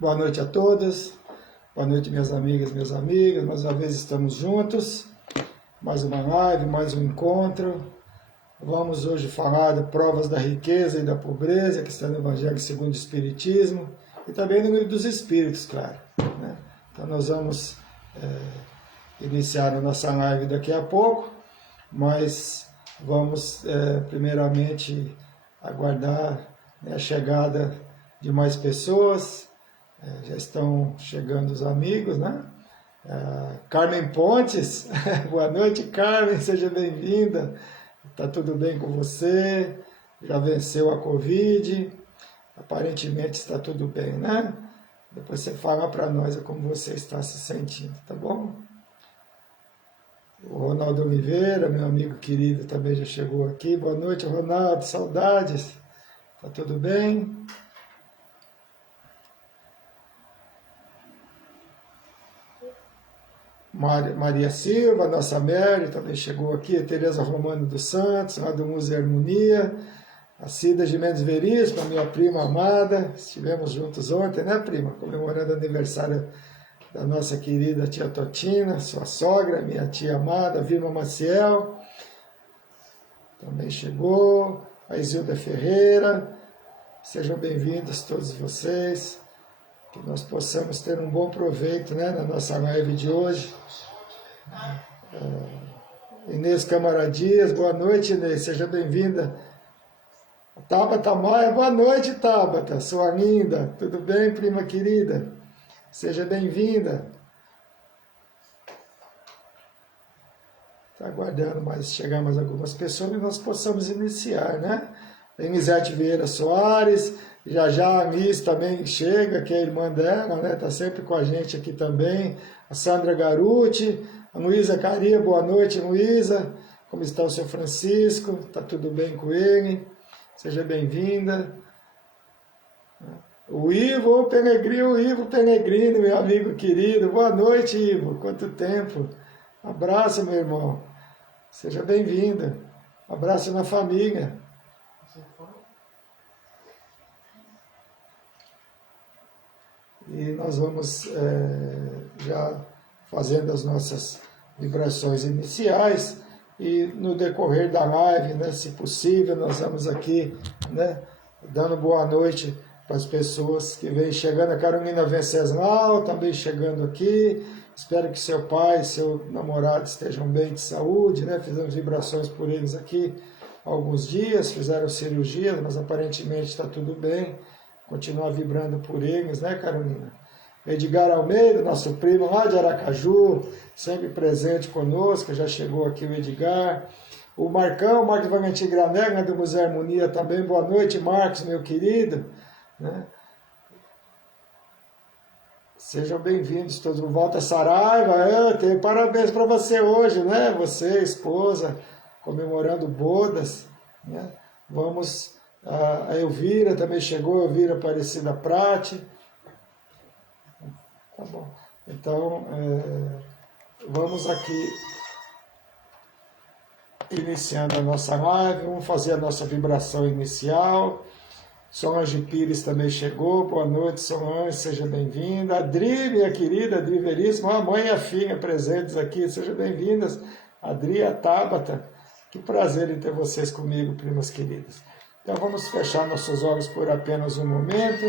Boa noite a todos, boa noite minhas amigas, meus amigos, mais uma vez estamos juntos, mais uma live, mais um encontro. Vamos hoje falar de provas da riqueza e da pobreza, que está no Evangelho segundo o Espiritismo, e também no livro dos Espíritos, claro, né? Então nós vamos iniciar a nossa live daqui a pouco, mas vamos primeiramente aguardar, né, a chegada de mais pessoas. Já estão chegando os amigos, né? Carmen Pontes, boa noite, Carmen, seja bem-vinda. Tá tudo bem com você? Já venceu a Covid? Aparentemente está tudo bem, né? Depois você fala para nós como você está se sentindo, tá bom? O Ronaldo Oliveira, meu amigo querido, também já chegou aqui. Boa noite, Ronaldo, saudades. Tá tudo bem? Maria Silva, nossa Mary, também chegou aqui, a Tereza Romano dos Santos, lá do Museu Harmonia, a Cida Gimenez Veríssimo, a minha prima amada, estivemos juntos ontem, né, prima? Comemorando o aniversário da nossa querida tia Totina, sua sogra, minha tia amada, Vilma Maciel, também chegou, a Isilda Ferreira, sejam bem-vindos todos vocês. Que nós possamos ter um bom proveito, né, na nossa live de hoje. Inês Câmara Dias, boa noite, Inês, seja bem-vinda. Tabata Maia, boa noite, Tabata, sua linda, tudo bem, prima querida? Seja bem-vinda. Está aguardando chegar mais algumas pessoas e nós possamos iniciar, né? Elisete Vieira Soares, já a Miss também chega, que é a irmã dela, né? Está sempre com a gente aqui também. A Sandra Garuti, a Luísa Caria, boa noite, Luísa. Como está o seu Francisco? Está tudo bem com ele? Seja bem-vinda. O Ivo Penegrino, meu amigo querido. Boa noite, Ivo. Quanto tempo. Abraço, meu irmão. Seja bem-vindo. Abraço na família. E nós vamos já fazendo as nossas vibrações iniciais e no decorrer da live, né, se possível, nós vamos aqui, né, dando boa noite para as pessoas que vêm chegando. A Carolina Venceslau também chegando aqui. Espero que seu pai e seu namorado estejam bem de saúde, né? Fizemos vibrações por eles aqui há alguns dias, fizeram cirurgia, mas aparentemente está tudo bem. Continuar vibrando por eles, né, Carolina? Edgar Almeida, nosso primo lá de Aracaju, sempre presente conosco, já chegou aqui o Edgar. O Marcos Valentim Granella, do Museu Harmonia também, boa noite, Marcos, meu querido. Né? Sejam bem-vindos todos. Walter Saraiva, eu tenho parabéns para você hoje, né? Você, esposa, comemorando bodas, né? Vamos... A Elvira também chegou, Elvira Aparecida Prate. Tá bom. Então, vamos aqui iniciando a nossa live, vamos fazer a nossa vibração inicial. Solange Pires também chegou, boa noite, Solange, seja bem-vinda. Adri, minha querida, Adri Veríssimo, a mãe e a filha presentes aqui, sejam bem-vindas. Adri e a Tabata, que prazer em ter vocês comigo, primas queridas. Então vamos fechar nossos olhos por apenas um momento,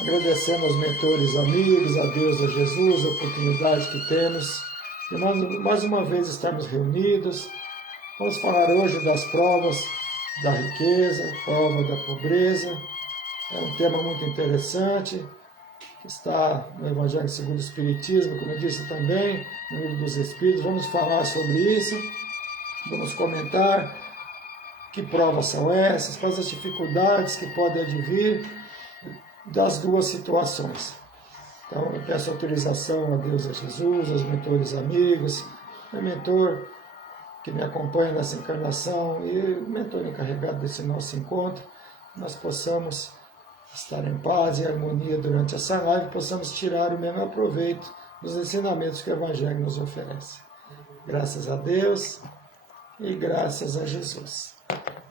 agradecendo aos mentores amigos, a Deus, a Jesus, a oportunidade que temos de mais uma vez estarmos reunidos. Vamos falar hoje das provas da riqueza, prova da pobreza. É um tema muito interessante, que está no Evangelho segundo o Espiritismo, como eu disse também, no Livro dos Espíritos. Vamos falar sobre isso, vamos comentar que provas são essas, quais as dificuldades que podem advir das duas situações. Então, eu peço autorização a Deus, a Jesus, aos mentores amigos, meu mentor que me acompanha nessa encarnação e o mentor encarregado desse nosso encontro, nós possamos estar em paz e harmonia durante essa live, possamos tirar o menor proveito dos ensinamentos que o Evangelho nos oferece. Graças a Deus e graças a Jesus.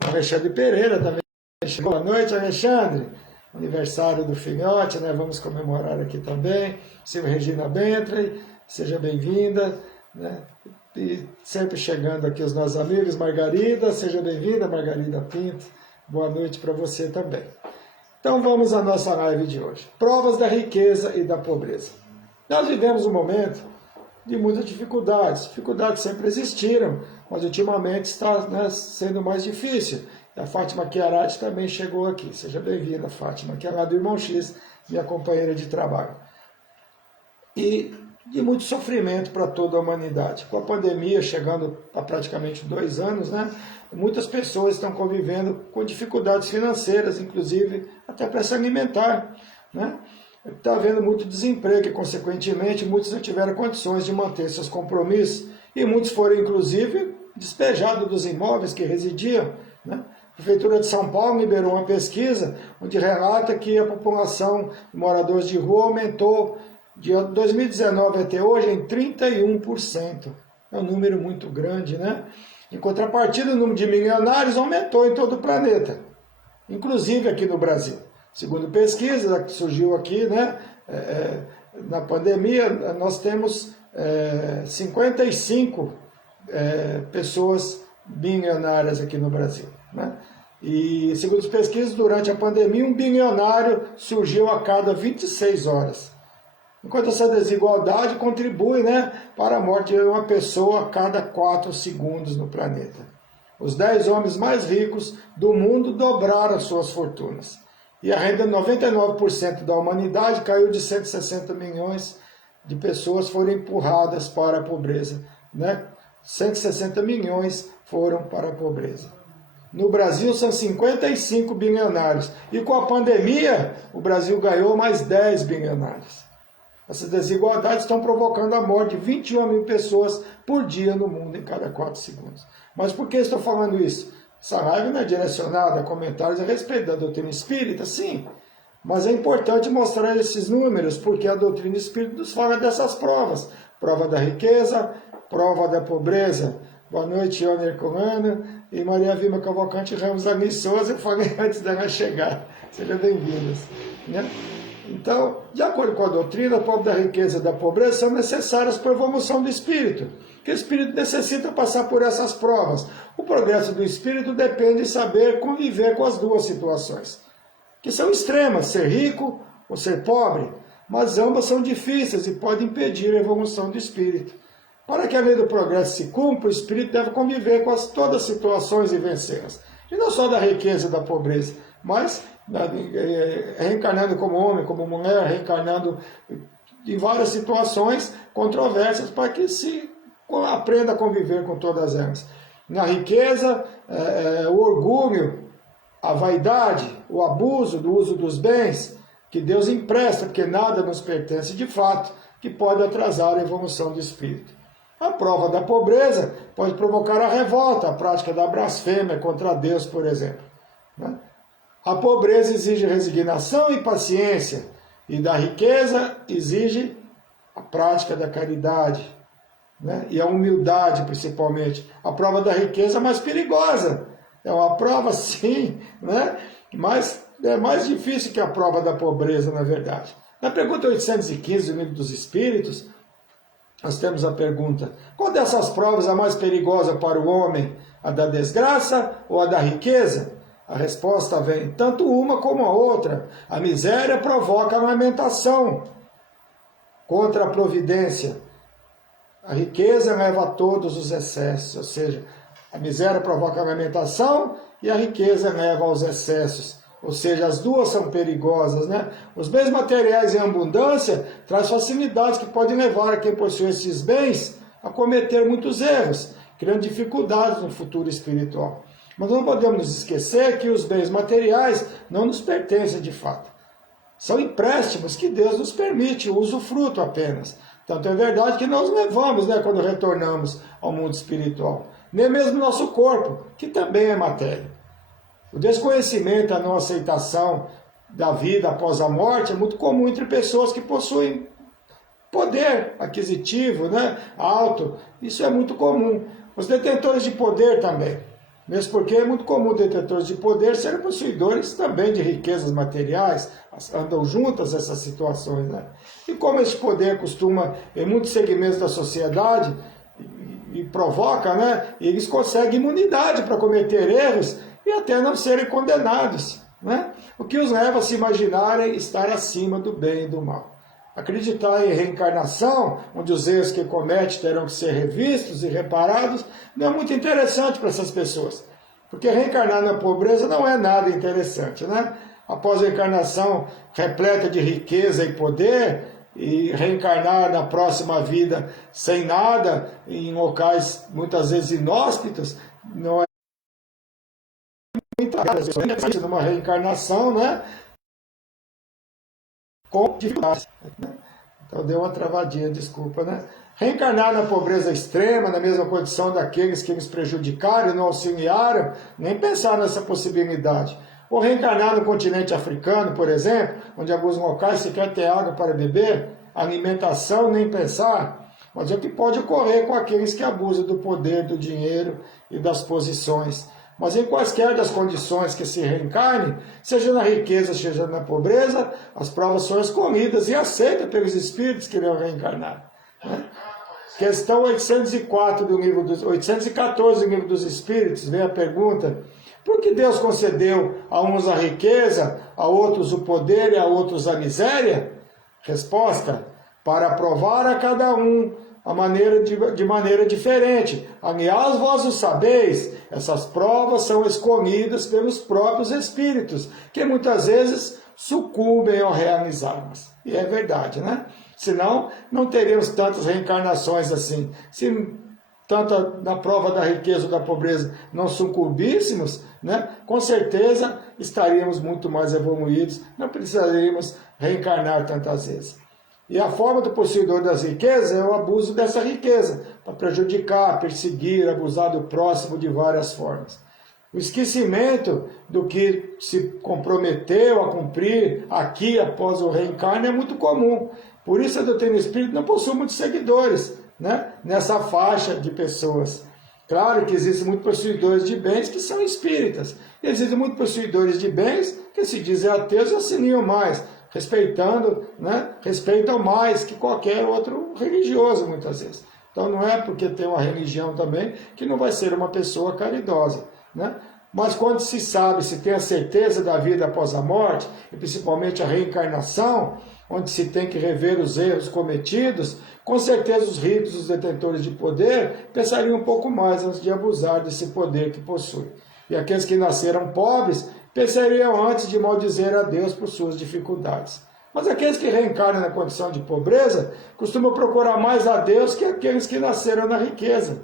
Alexandre Pereira também chegou. Boa noite, Alexandre. aniversário do filhote, né? Vamos comemorar aqui também. Silvia Regina Bentley, seja bem-vinda, né? E sempre chegando aqui os nossos amigos. Margarida, seja bem-vinda, Margarida Pinto. Boa noite para você também. Então vamos à nossa live de hoje. Provas da riqueza e da pobreza. Nós vivemos um momento de muitas dificuldades. Dificuldades sempre existiram, mas ultimamente está, né, sendo mais difícil. A Fátima Chiarati também chegou aqui. Seja bem-vinda, Fátima, que é lá do Irmão X, minha companheira de trabalho. E de muito sofrimento para toda a humanidade. Com a pandemia chegando a praticamente 2 anos, né, muitas pessoas estão convivendo com dificuldades financeiras, inclusive até para se alimentar, né? Está havendo muito desemprego e, consequentemente, muitos não tiveram condições de manter seus compromissos e muitos foram, inclusive, despejados dos imóveis que residiam, né? A Prefeitura de São Paulo liberou uma pesquisa onde relata que a população de moradores de rua aumentou de 2019 até hoje em 31%. É um número muito grande, né? Em contrapartida, o número de milionários aumentou em todo o planeta, inclusive aqui no Brasil. Segundo pesquisa que surgiu aqui, né, na pandemia, nós temos 55 pessoas bilionárias aqui no Brasil, né? E segundo as pesquisas, durante a pandemia, um bilionário surgiu a cada 26 horas. Enquanto essa desigualdade contribui, né, para a morte de uma pessoa a cada 4 segundos no planeta. Os 10 homens mais ricos do mundo dobraram suas fortunas. E a renda de 99% da humanidade caiu de 160 milhões de pessoas, foram empurradas para a pobreza, né? 160 milhões foram para a pobreza. No Brasil são 55 bilionários. E com a pandemia, o Brasil ganhou mais 10 bilionários. Essas desigualdades estão provocando a morte de 21 mil pessoas por dia no mundo, em cada 4 segundos. Mas por que estou falando isso? Essa live não é direcionada a comentários a respeito da doutrina espírita, sim. Mas é importante mostrar esses números, porque a doutrina espírita nos fala dessas provas. Prova da riqueza, prova da pobreza. Boa noite, Ione Herculano e Maria Vilma Cavalcante Ramos da Souza. Eu falei antes dela chegar. Sejam bem-vindas, né? Então, de acordo com a doutrina, a prova da riqueza e da pobreza são necessárias para a evolução do espírito, que o espírito necessita passar por essas provas. O progresso do espírito depende de saber conviver com as duas situações, que são extremas, ser rico ou ser pobre, mas ambas são difíceis e podem impedir a evolução do espírito. Para que a lei do progresso se cumpra, o espírito deve conviver com todas as situações e vencê-las. E não só da riqueza e da pobreza, mas reencarnando como homem, como mulher, reencarnando em várias situações controversas para que se aprenda a conviver com todas elas. Na riqueza, o orgulho, a vaidade, o abuso do uso dos bens que Deus empresta, porque nada nos pertence de fato, que pode atrasar a evolução do espírito. A prova da pobreza pode provocar a revolta, a prática da blasfêmia contra Deus, por exemplo, né? A pobreza exige resignação e paciência, e da riqueza exige a prática da caridade, né? E a humildade, principalmente. A prova da riqueza é mais perigosa. É uma prova, sim, né? Mas é mais difícil que a prova da pobreza, na verdade. Na pergunta 815 do Livro dos Espíritos, nós temos a pergunta: qual dessas provas é a mais perigosa para o homem? A da desgraça ou a da riqueza? A resposta vem: tanto uma como a outra. A miséria provoca a lamentação contra a providência. A riqueza leva a todos os excessos, ou seja, a miséria provoca a lamentação e a riqueza leva aos excessos. Ou seja, as duas são perigosas, né? Os bens materiais em abundância traz facilidades que podem levar a quem possui esses bens a cometer muitos erros, criando dificuldades no futuro espiritual. Mas não podemos nos esquecer que os bens materiais não nos pertencem de fato. São empréstimos que Deus nos permite, o usufruto apenas. Tanto é verdade que nós levamos, né, quando retornamos ao mundo espiritual. Nem mesmo nosso corpo, que também é matéria. O desconhecimento, a não aceitação da vida após a morte é muito comum entre pessoas que possuem poder aquisitivo, né, alto. Isso é muito comum. Os detentores de poder também, Mesmo porque é muito comum detentores de poder serem possuidores também de riquezas materiais, andam juntas essas situações, né? E como esse poder costuma, em muitos segmentos da sociedade, e provoca, né? Eles conseguem imunidade para cometer erros e até não serem condenados, né? O que os leva a se imaginarem estar acima do bem e do mal. Acreditar em reencarnação, onde os erros que comete terão que ser revistos e reparados, não é muito interessante para essas pessoas. Porque reencarnar na pobreza não é nada interessante, né? Após a encarnação repleta de riqueza e poder, e reencarnar na próxima vida sem nada, em locais muitas vezes inóspitos, não é muito interessante numa reencarnação, né? Com dificuldades. Então deu uma travadinha, desculpa, né? Reencarnar na pobreza extrema, na mesma condição daqueles que nos prejudicaram e não auxiliaram, nem pensar nessa possibilidade. Ou reencarnar no continente africano, por exemplo, onde alguns locais sequer tem água para beber, alimentação, nem pensar. Mas é o que pode ocorrer com aqueles que abusam do poder, do dinheiro e das posições. Mas em quaisquer das condições que se reencarne, seja na riqueza, seja na pobreza, as provas são escolhidas e aceitas pelos espíritos que irão reencarnar, né? Questão 814 do livro dos Espíritos, vem a pergunta: por que Deus concedeu a uns a riqueza, a outros o poder e a outros a miséria? Resposta: para provar a cada um de maneira diferente. Aliás, vós o sabeis, essas provas são escolhidas pelos próprios espíritos, que muitas vezes sucumbem ao realizá-las. E é verdade, né? Senão, não teríamos tantas reencarnações assim. Se tanto na prova da riqueza ou da pobreza não sucumbíssemos, né, com certeza estaríamos muito mais evoluídos, não precisaríamos reencarnar tantas vezes. E a forma do possuidor das riquezas é o abuso dessa riqueza, para prejudicar, perseguir, abusar do próximo de várias formas. O esquecimento do que se comprometeu a cumprir aqui após o reencarne é muito comum. Por isso a doutrina espírita não possui muitos seguidores, né, nessa faixa de pessoas. Claro que existem muitos possuidores de bens que são espíritas. E existem muitos possuidores de bens que se dizem ateus e auxiliam mais, respeitando, né, respeitam mais que qualquer outro religioso, muitas vezes. Então não é porque tem uma religião também que não vai ser uma pessoa caridosa, né? Mas quando se sabe, se tem a certeza da vida após a morte, e principalmente a reencarnação, onde se tem que rever os erros cometidos, com certeza os ricos, os detentores de poder, pensariam um pouco mais antes de abusar desse poder que possuem. E aqueles que nasceram pobres, pensariam antes de maldizer a Deus por suas dificuldades. Mas aqueles que reencarnam na condição de pobreza, costumam procurar mais a Deus que aqueles que nasceram na riqueza,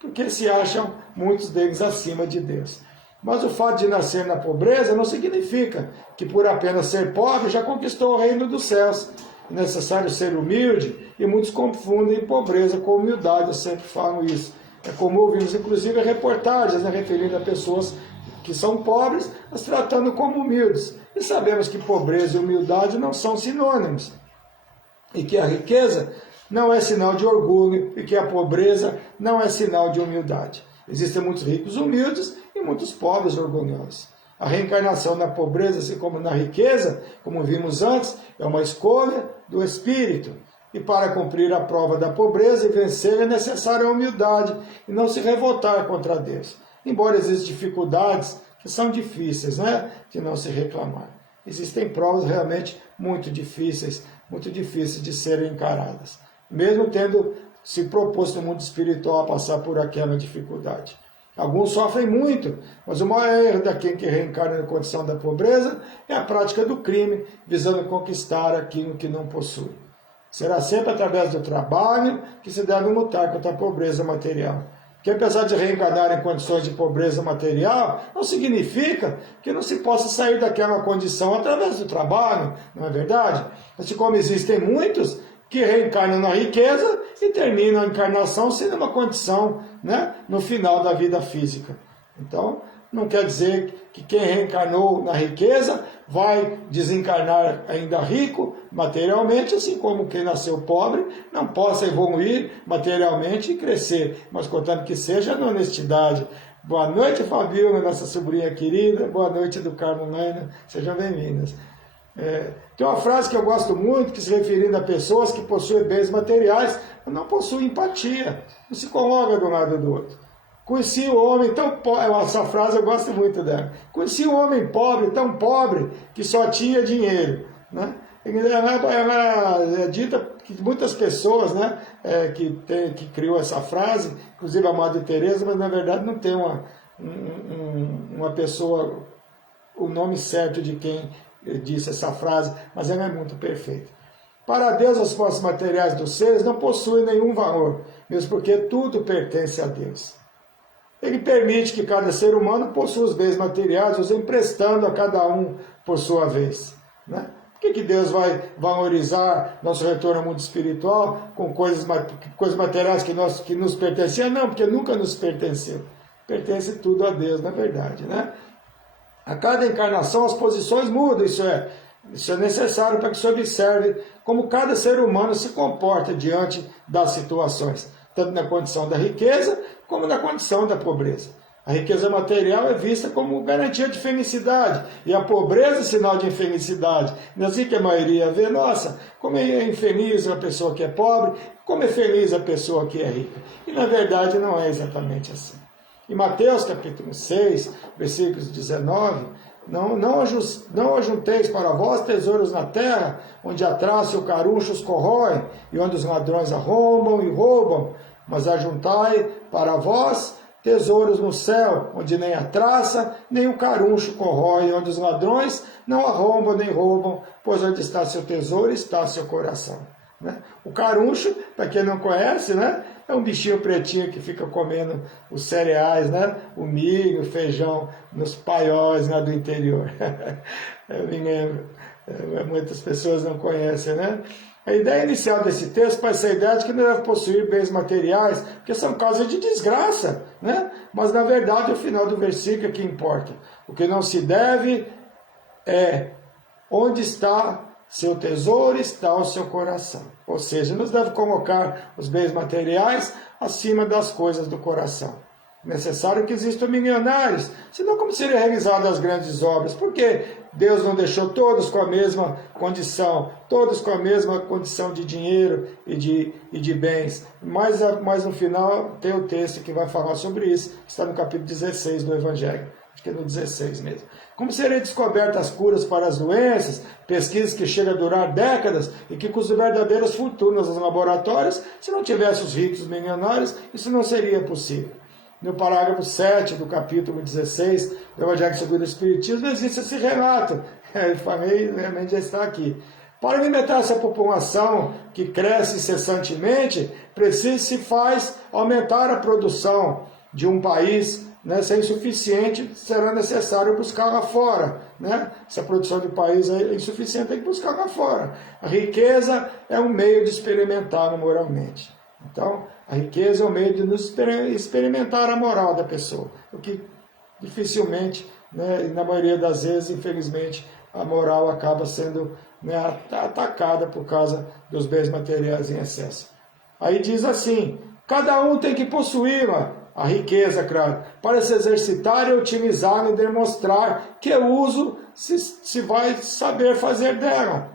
porque se acham muitos deles acima de Deus. Mas o fato de nascer na pobreza não significa que por apenas ser pobre já conquistou o reino dos céus. É necessário ser humilde e muitos confundem pobreza com humildade, eu sempre falo isso. É como ouvimos inclusive reportagens, né, referindo a pessoas que são pobres, as tratando como humildes. E sabemos que pobreza e humildade não são sinônimos. E que a riqueza não é sinal de orgulho e que a pobreza não é sinal de humildade. Existem muitos ricos humildes e muitos pobres orgulhosos. A reencarnação na pobreza, assim como na riqueza, como vimos antes, é uma escolha do espírito. E para cumprir a prova da pobreza e vencer é necessária a humildade e não se revoltar contra Deus. Embora existam dificuldades que são difíceis, né, de não se reclamar. Existem provas realmente muito difíceis de serem encaradas. Mesmo tendo se proposto no mundo espiritual a passar por aquela dificuldade. Alguns sofrem muito, mas o maior erro daquele que reencarna na condição da pobreza é a prática do crime, visando conquistar aquilo que não possui. Será sempre através do trabalho que se deve lutar contra a pobreza material. Que apesar de reencarnar em condições de pobreza material, não significa que não se possa sair daquela condição através do trabalho, não é verdade? Assim como existem muitos que reencarnam na riqueza e terminam a encarnação sendo uma condição, né, no final da vida física. Então, não quer dizer que quem reencarnou na riqueza vai desencarnar ainda rico materialmente, assim como quem nasceu pobre não possa evoluir materialmente e crescer, mas contanto que seja na honestidade, Boa noite, Fabiola, nossa sobrinha querida. Boa noite, do Carmo Naina. Sejam bem-vindas. Tem uma frase que eu gosto muito, que se referindo a pessoas que possuem bens materiais, mas não possuem empatia, não se coloca do lado do outro. Conheci um homem tão pobre, essa frase eu gosto muito dela. Conheci um homem pobre, tão pobre, que só tinha dinheiro. Né? Ela é dita que muitas pessoas, né, que criou essa frase, inclusive a Madre Teresa, mas na verdade não tem uma pessoa, o nome certo de quem disse essa frase, mas ela é muito perfeita. Para Deus, as posses materiais dos seres não possuem nenhum valor, mesmo porque tudo pertence a Deus. Ele permite que cada ser humano possua os bens materiais, os emprestando a cada um por sua vez. Né? Por que Deus vai valorizar nosso retorno ao mundo espiritual com coisas materiais que nos pertenciam? Não, porque nunca nos pertenceu. Pertence tudo a Deus, na verdade. Né? A cada encarnação as posições mudam, isso é necessário para que se observe como cada ser humano se comporta diante das situações, tanto na condição da riqueza como na condição da pobreza. A riqueza material é vista como garantia de felicidade, e a pobreza é sinal de infelicidade. Não é assim que a maioria vê, nossa, como é infeliz a pessoa que é pobre, como é feliz a pessoa que é rica. E na verdade não é exatamente assim. Em Mateus capítulo 6, versículos 19, não ajunteis para vós tesouros na terra, onde a traça e o caruncho os corroem, e onde os ladrões arrombam e roubam, mas ajuntai para vós tesouros no céu, onde nem a traça, nem o caruncho corrói, onde os ladrões não arrombam nem roubam, pois onde está seu tesouro, está seu coração. Né? O caruncho, para quem não conhece, né, é um bichinho pretinho que fica comendo os cereais, né, o milho, o feijão, nos paióis, né, do interior. Eu me lembro, muitas pessoas não conhecem, né? A ideia inicial desse texto parece ser a ideia de que não deve possuir bens materiais, porque são causa de desgraça, né? Mas na verdade o final do versículo é que importa. O que não se deve é onde está seu tesouro, está o seu coração. Ou seja, nos deve colocar os bens materiais acima das coisas do coração. É necessário que existam milionários, senão como seriam realizadas as grandes obras? Porque Deus não deixou todos com a mesma condição, todos com a mesma condição de dinheiro e de bens. Mas no final tem o texto que vai falar sobre isso, que está no capítulo 16 do Evangelho. Acho que é no 16 mesmo. Como seriam descobertas as curas para as doenças, pesquisas que chegam a durar décadas e que custam verdadeiras fortunas nos laboratórios, se não tivesse os ricos milionários, isso não seria possível. No parágrafo 7 do capítulo 16 do Evangelho segundo o Espiritismo, existe esse relato. Eu falei, realmente já está aqui. Para alimentar essa população que cresce incessantemente, se faz aumentar a produção de um país, né? Se é insuficiente, será necessário buscar lá fora. Né? Se a produção do país é insuficiente, tem que buscar lá fora. A riqueza é um meio de experimentar moralmente. Então, a riqueza é um meio de nos experimentar a moral da pessoa, o que dificilmente, né, na maioria das vezes, infelizmente, a moral acaba sendo, né, atacada por causa dos bens materiais em excesso. Aí diz assim, cada um tem que possuí-la, a riqueza, claro, para se exercitar e otimizar e demonstrar que o uso se vai saber fazer dela.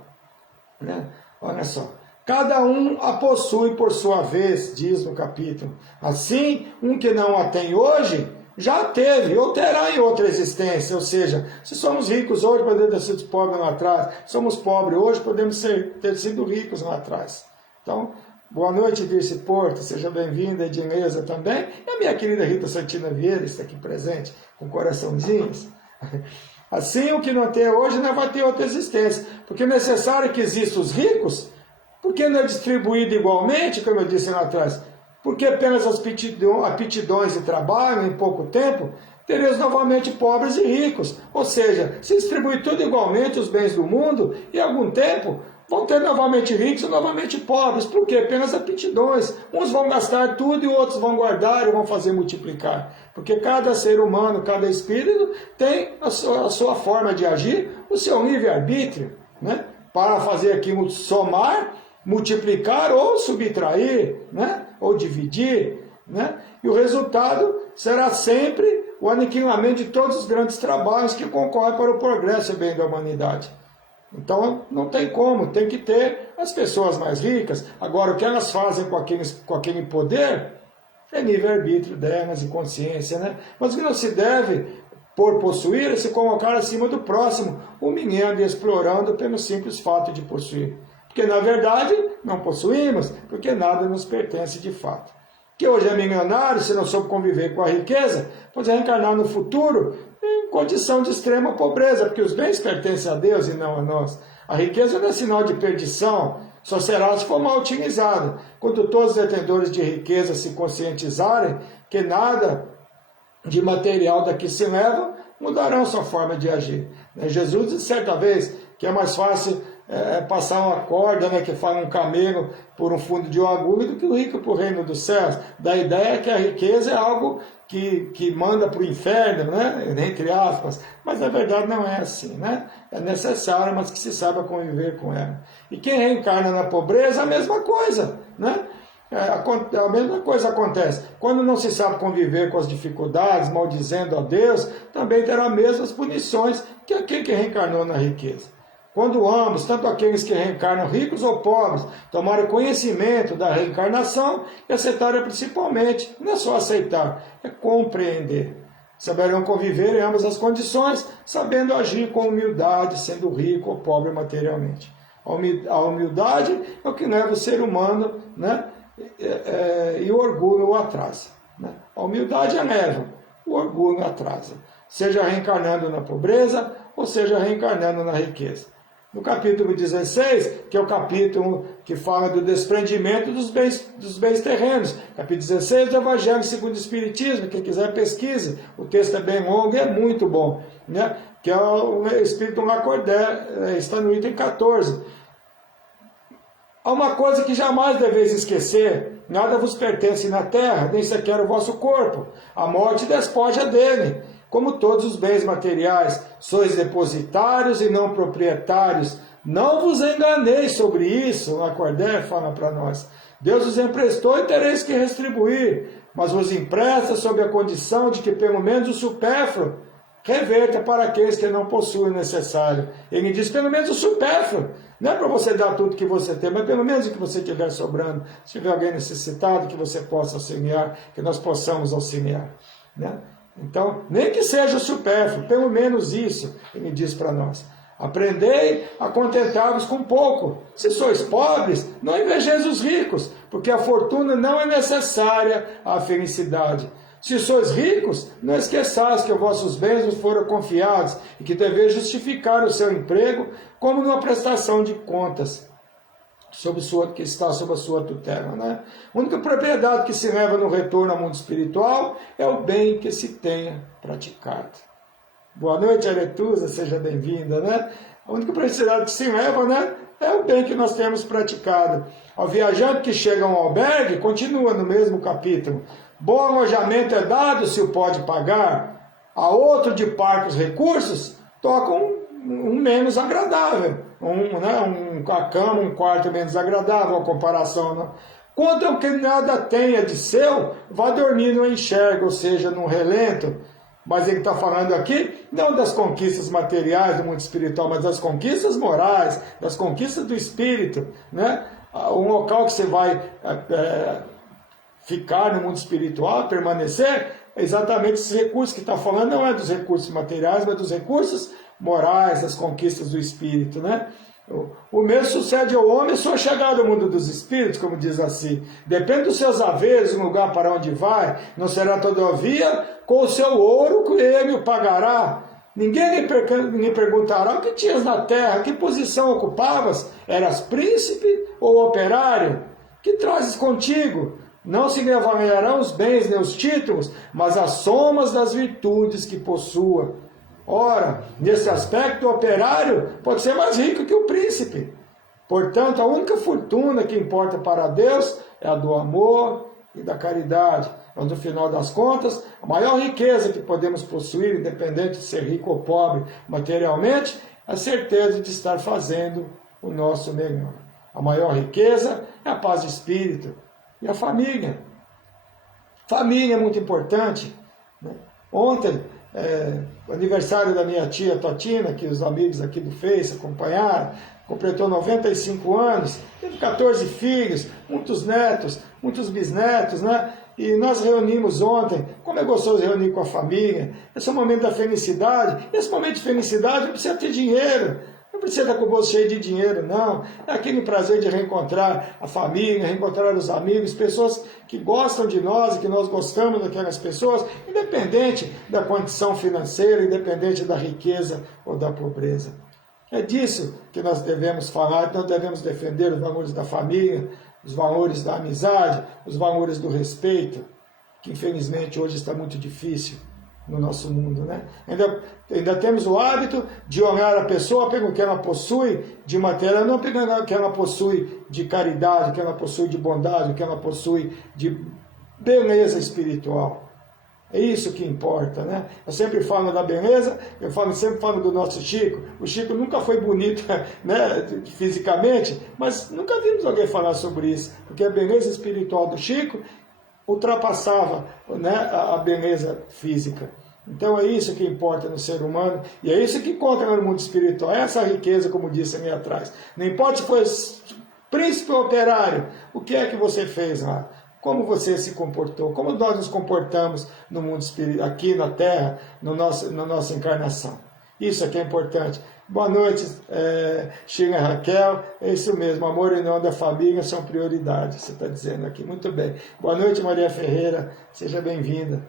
Né? Olha só. Cada um a possui por sua vez, diz no capítulo. Assim, um que não a tem hoje, já teve ou terá em outra existência. Ou seja, se somos ricos hoje, podemos ter sido pobres lá atrás. Se somos pobres hoje, podemos ter sido ricos lá atrás. Então, boa noite, Dirce Porto. Seja bem-vinda, Edileza também. E a minha querida Rita Santina Vieira está aqui presente, com coraçãozinhos. Assim, o que não tem hoje não vai ter outra existência. Porque é necessário que existam os ricos. Por que não é distribuído igualmente, como eu disse lá atrás? Porque apenas as aptidões de trabalho, em pouco tempo, teremos novamente pobres e ricos. Ou seja, se distribuir tudo igualmente os bens do mundo, em algum tempo vão ter novamente ricos e novamente pobres. Por quê? Apenas aptidões. Uns vão gastar tudo e outros vão guardar e vão fazer multiplicar. Porque cada ser humano, cada espírito tem a sua forma de agir, o seu livre-arbítrio, né? Para fazer aquilo somar, multiplicar ou subtrair, né? Ou dividir, né? E o resultado será sempre o aniquilamento de todos os grandes trabalhos que concorrem para o progresso e bem da humanidade. Então, não tem como, tem que ter as pessoas mais ricas. Agora, o que elas fazem com aquele poder é livre-arbítrio delas e consciência, né? Mas o que não se deve, por possuir, é se colocar acima do próximo, humilhando e explorando pelo simples fato de possuir. Porque, na verdade, não possuímos, porque nada nos pertence de fato. Que hoje é milionário, se não soube conviver com a riqueza, pode reencarnar no futuro em condição de extrema pobreza, porque os bens pertencem a Deus e não a nós. A riqueza não é sinal de perdição, só será se for mal utilizada. Quando todos os detentores de riqueza se conscientizarem que nada de material daqui se leva, mudarão sua forma de agir. Jesus disse certa vez que é mais fácil passar uma corda, que fala um camelo por um fundo de uma agulha, do que o rico para o reino dos céus. Da ideia que a riqueza é algo que manda para o inferno, entre aspas, mas na verdade não é assim, É necessário, mas que se saiba conviver com ela. E quem reencarna na pobreza, a mesma coisa, A mesma coisa acontece. Quando não se sabe conviver com as dificuldades, maldizendo a Deus, também terá as mesmas punições que aquele que reencarnou na riqueza. Quando ambos, tanto aqueles que reencarnam ricos ou pobres, tomarem conhecimento da reencarnação e aceitarem principalmente, não é só aceitar, é compreender. Saberão conviver em ambas as condições, sabendo agir com humildade, sendo rico ou pobre materialmente. A humildade é o que leva o ser humano, e o orgulho o atrasa. A humildade eleva, o orgulho atrasa. Seja reencarnando na pobreza ou seja reencarnando na riqueza. No capítulo 16, que é o capítulo que fala do desprendimento dos bens terrenos. Capítulo 16 do Evangelho segundo o Espiritismo, quem quiser pesquise, o texto é bem longo e é muito bom. Que é o Espírito Lacordaire, está no item 14. Há uma coisa que jamais deveis esquecer: nada vos pertence na terra, nem sequer o vosso corpo. A morte despoja dele. Como todos os bens materiais, sois depositários e não proprietários. Não vos enganeis sobre isso, Lacordaire fala para nós. Deus os emprestou e tereis que retribuir, mas vos empresta sob a condição de que pelo menos o supérfluo reverta para aqueles que não possuem o necessário. Ele diz pelo menos o supérfluo. Não é para você dar tudo que você tem, mas pelo menos o que você tiver sobrando. Se tiver alguém necessitado, que você possa auxiliar, que nós possamos auxiliar. Então, nem que seja o supérfluo, pelo menos isso, ele diz para nós. Aprendei a contentar-vos com pouco. Se sois pobres, não invejeis os ricos, porque a fortuna não é necessária à felicidade. Se sois ricos, não esqueçais que os vossos bens vos foram confiados e que deveis justificar o seu emprego como numa prestação de contas que está sob a sua tutela. A única propriedade que se leva no retorno ao mundo espiritual é o bem que se tenha praticado. Boa noite, Aretusa, seja bem-vinda. A única propriedade que se leva é o bem que nós temos praticado. Ao viajante que chega a um albergue, continua no mesmo capítulo. Bom alojamento é dado se o pode pagar. A outro de parcos recursos, toca um menos agradável. A cama, um quarto menos agradável, a comparação. Quanto ao que nada tenha de seu, vá dormir no enxerga, ou seja, num relento. Mas ele está falando aqui, não das conquistas materiais do mundo espiritual, mas das conquistas morais, das conquistas do espírito. Um local que você vai ficar no mundo espiritual, permanecer, é exatamente esses recursos que está falando, não é dos recursos materiais, mas dos recursos morais, das conquistas do espírito. O mesmo sucede ao homem só chegado ao mundo dos espíritos, como diz assim. Depende dos seus haveres, o lugar para onde vai, não será todavia com o seu ouro que ele o pagará. Ninguém lhe perguntará o que tinhas na terra, que posição ocupavas, eras príncipe ou operário? Que trazes contigo? Não se lhe avaliarão os bens nem os títulos, mas as somas das virtudes que possua. Ora, nesse aspecto, o operário pode ser mais rico que o príncipe. Portanto, a única fortuna que importa para Deus é a do amor e da caridade. Mas, no final das contas, a maior riqueza que podemos possuir, independente de ser rico ou pobre materialmente, é a certeza de estar fazendo o nosso melhor. A maior riqueza é a paz de espírito e a família. Família é muito importante. Ontem, aniversário da minha tia Totina, que os amigos aqui do Face acompanharam, completou 95 anos, teve 14 filhos, muitos netos, muitos bisnetos, né? E nós reunimos ontem, como é gostoso reunir com a família, esse é o momento da felicidade, esse momento de felicidade não precisa ter dinheiro, não precisa estar com o bolso cheio de dinheiro, não. É aquele prazer de reencontrar a família, reencontrar os amigos, pessoas que gostam de nós e que nós gostamos daquelas pessoas, independente da condição financeira, independente da riqueza ou da pobreza. É disso que nós devemos falar, nós devemos defender os valores da família, os valores da amizade, os valores do respeito, que infelizmente hoje está muito difícil no nosso mundo, né? Ainda temos o hábito de olhar a pessoa pelo que ela possui de matéria, não pelo que ela possui de caridade, o que ela possui de bondade, o que ela possui de beleza espiritual. É isso que importa, né? Eu sempre falo da beleza, sempre falo do nosso Chico. O Chico nunca foi bonito, né, fisicamente, mas nunca vimos alguém falar sobre isso, porque a beleza espiritual do Chico ultrapassava, né, a beleza física. Então é isso que importa no ser humano, e é isso que conta no mundo espiritual, é essa riqueza, como disse ali atrás. Não importa se foi príncipe ou operário, o que é que você fez lá? Como você se comportou? Como nós nos comportamos no mundo espiritual, aqui na Terra, na nossa encarnação? Isso aqui é importante. Boa noite, Sheila e Raquel. É isso mesmo, amor e união da família são prioridades, você está dizendo aqui. Muito bem. Boa noite, Maria Ferreira. Seja bem-vinda.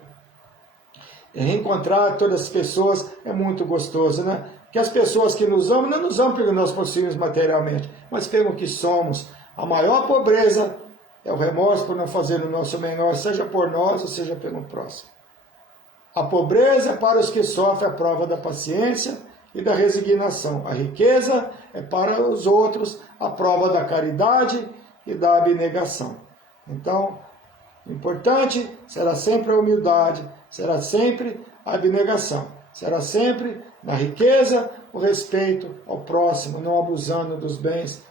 Reencontrar todas as pessoas é muito gostoso, né? Que as pessoas que nos amam, não nos amam pelo que nós possuímos materialmente, mas pelo que somos. A maior pobreza é o remorso por não fazer o nosso melhor, seja por nós ou seja pelo próximo. A pobreza é para os que sofrem a prova da paciência e da resignação. A riqueza é para os outros a prova da caridade e da abnegação. Então, o importante será sempre a humildade, será sempre a abnegação, será sempre na riqueza o respeito ao próximo, não abusando dos bens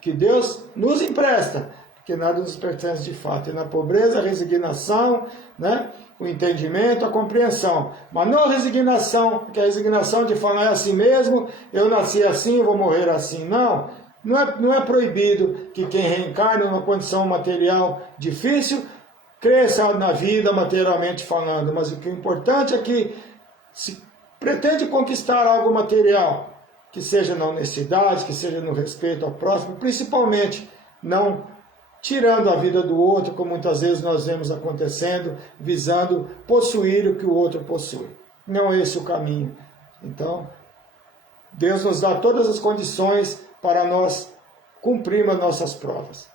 que Deus nos empresta, porque nada nos pertence de fato. E na pobreza, a resignação, né? O entendimento, a compreensão. Mas não a resignação, porque a resignação de falar é assim mesmo, eu nasci assim, eu vou morrer assim. Não, não é proibido que quem reencarna numa condição material difícil, cresça na vida materialmente falando. Mas o que é importante é que se pretende conquistar algo material, que seja na honestidade, que seja no respeito ao próximo, principalmente não tirando a vida do outro, como muitas vezes nós vemos acontecendo, visando possuir o que o outro possui. Não é esse o caminho. Então, Deus nos dá todas as condições para nós cumprirmos as nossas provas.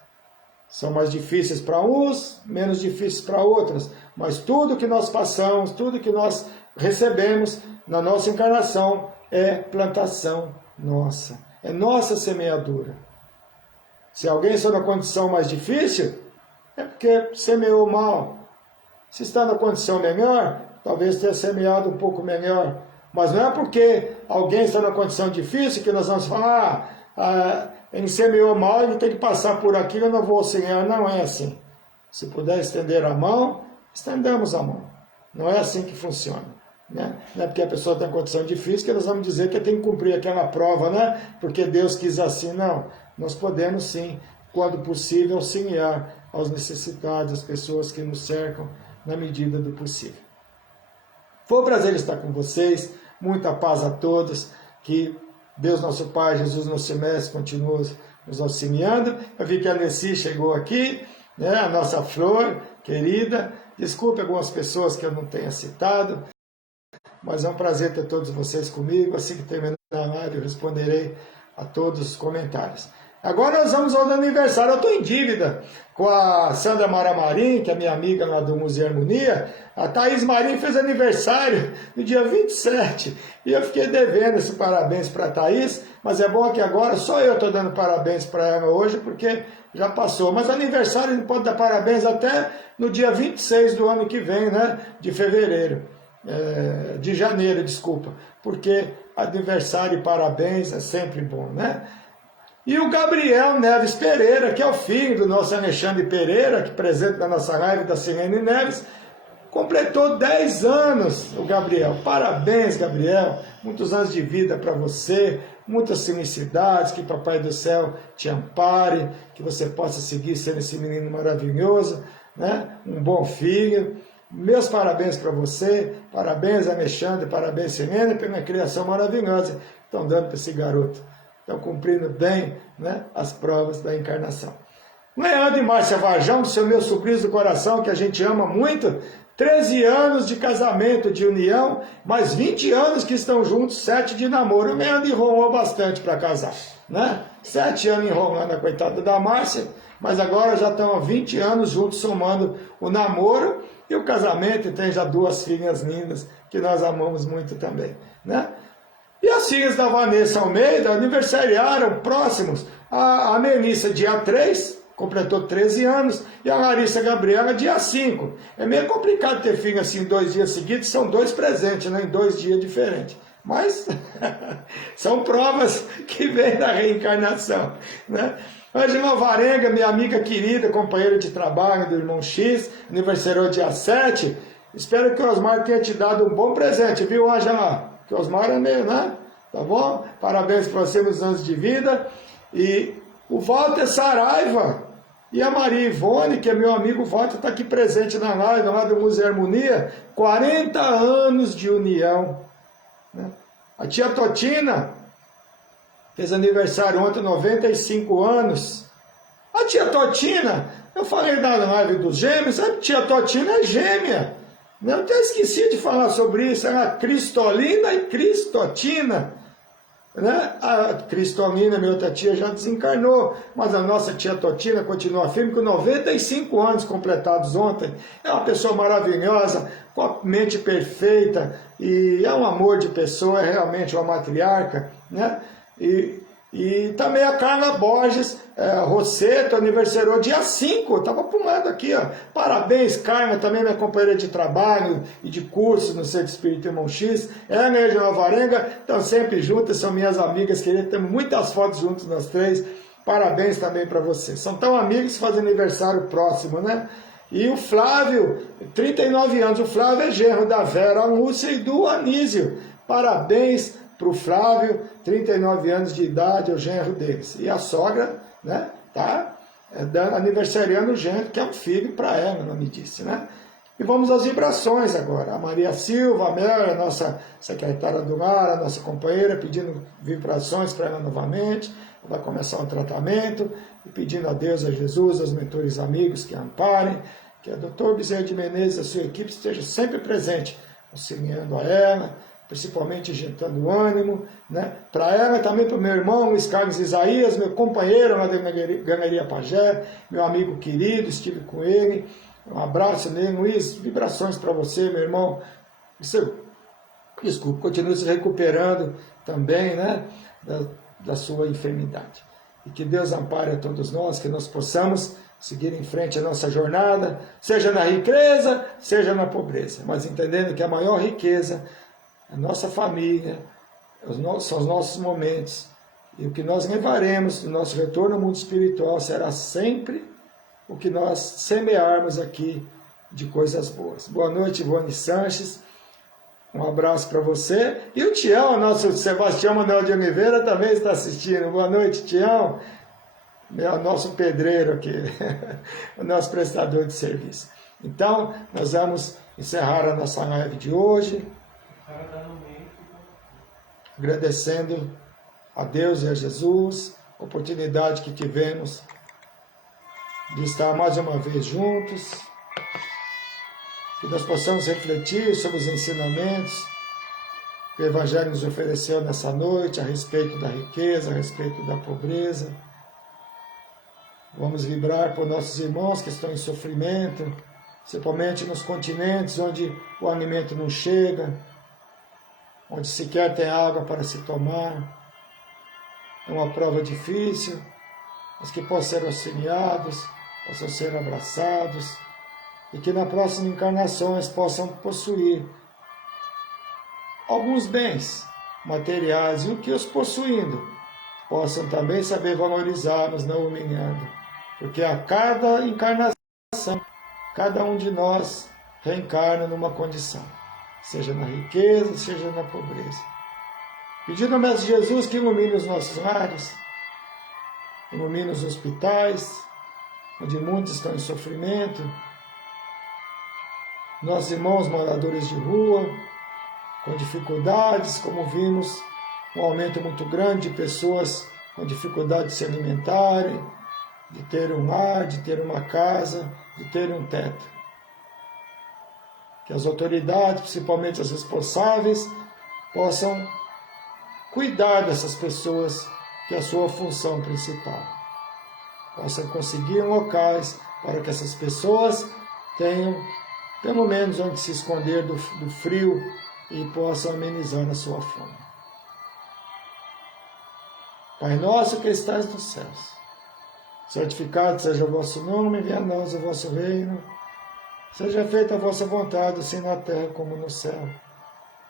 São mais difíceis para uns, menos difíceis para outros, mas tudo que nós passamos, tudo que nós recebemos na nossa encarnação é plantação nossa, é nossa semeadura. Se alguém está na condição mais difícil, é porque semeou mal. Se está na condição melhor, talvez tenha semeado um pouco melhor. Mas não é porque alguém está na condição difícil que nós vamos falar, ele semeou mal, ele tem que passar por aquilo, eu não vou auxiliar. Não é assim. Se puder estender a mão, estendamos a mão. Não é assim que funciona. Né? Não é porque a pessoa está em condição difícil que nós vamos dizer que tem que cumprir aquela prova, né? Porque Deus quis assim. Não. Nós podemos sim, quando possível, auxiliar aos necessitados, às pessoas que nos cercam, na medida do possível. Foi um prazer estar com vocês, muita paz a todos, que Deus nosso Pai, Jesus nosso Mestre, continue nos auxiliando. Eu vi que a Nessi chegou aqui, né, a nossa flor querida. Desculpe algumas pessoas que eu não tenha citado, mas é um prazer ter todos vocês comigo. Assim que terminar a live, eu responderei a todos os comentários. Agora nós vamos ao aniversário. Eu estou em dívida com a Sandra Mara Marim, que é minha amiga lá do Museu Harmonia. A Thaís Marim fez aniversário no dia 27. E eu fiquei devendo esse parabéns para a Thaís. Mas é bom que agora só eu estou dando parabéns para ela hoje, porque já passou. Mas aniversário não pode dar parabéns até no dia 26 do ano que vem, né? De fevereiro. De janeiro, desculpa. Porque aniversário e parabéns é sempre bom, né? E o Gabriel Neves Pereira, que é o filho do nosso Alexandre Pereira, que presente na nossa live da Sirene Neves, completou 10 anos, o Gabriel. Parabéns, Gabriel. Muitos anos de vida para você, muitas felicidades, que Papai do Céu te ampare, que você possa seguir sendo esse menino maravilhoso, né? Um bom filho. Meus parabéns para você, parabéns Alexandre, parabéns Selena pela criação maravilhosa que estão dando para esse garoto. Estão cumprindo bem, né, as provas da encarnação. Leandro e Márcia Varjão, que são meus sobrinhos do coração, que a gente ama muito, 13 anos de casamento, de união, mais 20 anos que estão juntos, 7 de namoro. O Leandro enrolou bastante para casar, né? 7 anos enrolando a coitada da Márcia, mas agora já estão há 20 anos juntos, somando o namoro e o casamento, e tem já 2 filhas lindas, que nós amamos muito também, né? E as filhas da Vanessa Almeida aniversariaram próximos. A Melissa, dia 3, completou 13 anos, e a Larissa Gabriela, dia 5. É meio complicado ter filho assim 2 dias seguidos, são 2 presentes, né, em 2 dias diferentes. Mas são provas que vêm da reencarnação, né? Angela Varenga, minha amiga querida, companheira de trabalho do irmão X, aniversariou dia 7. Espero que o Osmar tenha te dado um bom presente, viu, Angela? Que o Osmar é meio, né? Tá bom? Parabéns para você nos anos de vida. E o Walter Saraiva e a Maria Ivone, que é meu amigo Walter, está aqui presente na live, lá do Museu Harmonia, 40 anos de união, né? A tia Totina fez aniversário ontem, 95 anos. A tia Totina, eu falei na live dos gêmeos, a tia Totina é gêmea. Eu até esqueci de falar sobre isso, era Cristolina e Cristotina, né? A Cristolina, minha outra tia, já desencarnou, mas a nossa tia Totina continua firme, com 95 anos completados ontem. É uma pessoa maravilhosa, com a mente perfeita, e é um amor de pessoa, é realmente uma matriarca, né? E também a Carla Borges Rosseto aniversariou dia 5, estava pulando aqui, ó. Parabéns, Carla, também minha companheira de trabalho e de curso no Centro Espírita Irmão X. Ela e a Angela Varenga estão sempre juntas, são minhas amigas queridas, temos muitas fotos juntos nós 3. Parabéns também para vocês. São tão amigos que fazem aniversário próximo, né? E o Flávio, 39 anos, o Flávio é genro da Vera Lúcia e do Anísio. Parabéns para o Flávio, 39 anos de idade, o genro deles. E a sogra, né, tá aniversariando o genro, que é um filho para ela, não me disse, né? E vamos às vibrações agora. A Maria Silva, a Mel, a nossa secretária do lar, a nossa companheira, pedindo vibrações para ela novamente. Vai começar o tratamento, e pedindo a Deus, a Jesus, aos mentores amigos que a amparem, que a Dr. Bezerra de Menezes e a sua equipe esteja sempre presente, auxiliando a ela, principalmente injetando ânimo, né? Para ela, também para o meu irmão Luiz Carlos Isaías, meu companheiro lá da Galeria Pajé, meu amigo querido, estive com ele, um abraço nele. Luiz, vibrações para você, meu irmão. Desculpa, continue se recuperando também, né, da sua enfermidade. E que Deus ampare a todos nós, que nós possamos seguir em frente a nossa jornada, seja na riqueza, seja na pobreza, mas entendendo que a maior riqueza, a nossa família, são os nossos momentos, e o que nós levaremos no nosso retorno ao mundo espiritual será sempre o que nós semearmos aqui de coisas boas. Boa noite, Ivone Sanches, um abraço para você, e o Tião, nosso Sebastião Manuel de Oliveira, também está assistindo. Boa noite, Tião, nosso pedreiro aqui, o nosso prestador de serviço. Então, nós vamos encerrar a nossa live de hoje, agradecendo a Deus e a Jesus a oportunidade que tivemos de estar mais uma vez juntos, que nós possamos refletir sobre os ensinamentos que o Evangelho nos ofereceu nessa noite a respeito da riqueza, a respeito da pobreza. Vamos vibrar por nossos irmãos que estão em sofrimento, principalmente nos continentes onde o alimento não chega, onde sequer tem água para se tomar. É uma prova difícil, mas que possam ser auxiliados, possam ser abraçados, e que na próxima encarnação eles possam possuir alguns bens materiais, e o que os possuindo possam também saber valorizar-nos, não humilhando, porque a cada encarnação, cada um de nós reencarnam numa condição, seja na riqueza, seja na pobreza. Pedindo ao Mestre Jesus que ilumine os nossos lares, ilumine os hospitais, onde muitos estão em sofrimento, nossos irmãos moradores de rua, com dificuldades, como vimos, um aumento muito grande de pessoas com dificuldade de se alimentarem, de ter um lar, de ter uma casa, de ter um teto. Que as autoridades, principalmente as responsáveis, possam cuidar dessas pessoas, que é a sua função principal. Possam conseguir locais para que essas pessoas tenham, pelo menos, onde se esconder do frio e possam amenizar a sua fome. Pai nosso que estás nos céus, santificado seja o vosso nome, venha a nós o vosso reino, seja feita a vossa vontade, assim na terra como no céu.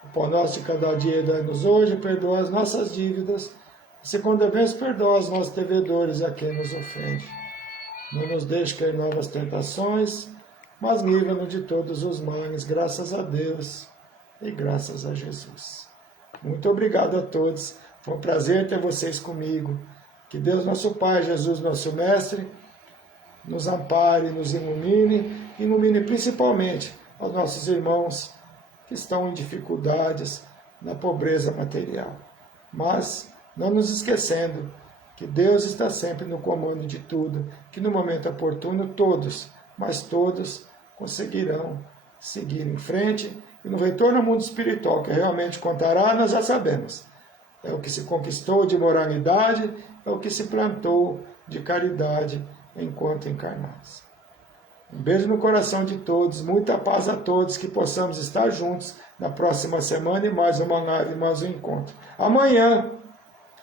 O pão nosso de cada dia dai-nos hoje, perdoa as nossas dívidas, assim como devemos perdoar os nossos devedores a quem nos ofende. Não nos deixe cair em novas tentações, mas livra-nos de todos os males, graças a Deus e graças a Jesus. Muito obrigado a todos, foi um prazer ter vocês comigo. Que Deus, nosso Pai, Jesus, nosso Mestre, nos ampare, nos ilumine principalmente aos nossos irmãos que estão em dificuldades, na pobreza material. Mas não nos esquecendo que Deus está sempre no comando de tudo, que no momento oportuno todos, mas todos conseguirão seguir em frente e no retorno ao mundo espiritual, que realmente contará, nós já sabemos. É o que se conquistou de moralidade, é o que se plantou de caridade enquanto encarnados. Um beijo no coração de todos, muita paz a todos, que possamos estar juntos na próxima semana e mais uma live, mais um encontro. Amanhã,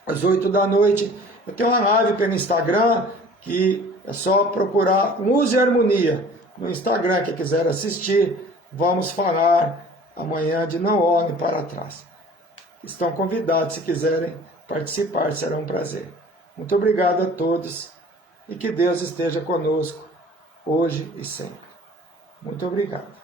às 8 da noite, eu tenho uma live pelo Instagram, que é só procurar Luz e Harmonia no Instagram, quem quiser assistir, vamos falar amanhã de Não Olhe para Trás. Estão convidados, se quiserem participar, será um prazer. Muito obrigado a todos e que Deus esteja conosco hoje e sempre. Muito obrigado.